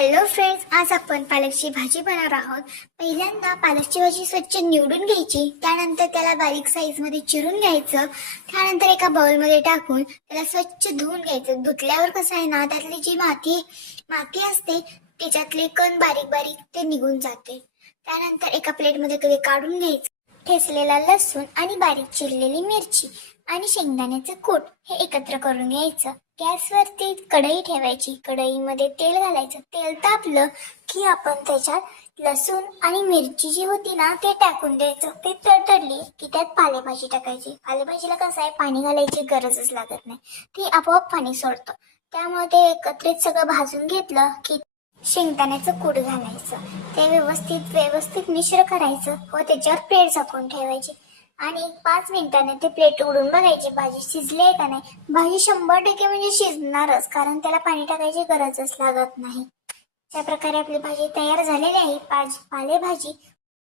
Hello friends, आज आपण पालकची भाजी बनवणार आहोत. पहिल्यांदा पालकची भाजी स्वच्छ निवडून घ्यायची. त्यानंतर त्याला बारीक साईजमध्ये चिरून घ्यायचं. त्यानंतर एका बाउलमध्ये टाकून त्याला स्वच्छ धुवून घ्यायचं. धुतल्यावर कसं आहे ना, त्यातली जी माती असते त्याच्यातले कण बारीक बारीक ते निघून जाते. त्यानंतर एका प्लेटमध्ये ते काढून घ्यायचं. ठेचलेला लसूण आणि बारीक चिरलेली मिरची आणि शेंगदाण्याचं कूट हे एकत्र करून घ्यायचं. गॅसवरती कढई ठेवायची. कढईमध्ये तेल घालायचं. तेल तापलं की आपण त्याच्यात लसूण आणि मिरची जी होती ना ते टाकून द्यायचं. ते तडतडली की त्यात पालेभाजी टाकायची. पालेभाजीला कसं आहे, पाणी घालायची गरजच लागत नाही, ती आपोआप पाणी सोडतं. त्यामुळे ते एकत्रित सगळं भाजून घेतलं की शेंगदाण्याचं कूट घालायचं. ते व्यवस्थित मिश्र करायचं व त्याच्यावर प्लेट झाकून ठेवायची आणि 5 मिनिटांनी ते प्लेट उघडून बघायची भाजी शिजली आहे का नाही. भाजी 100% म्हणजे शिजणारच, कारण त्याला पाणी टाकायची गरजच लागत नाही. त्या प्रकारे आपली भाजी तयार झालेली आहे. पालेभाजी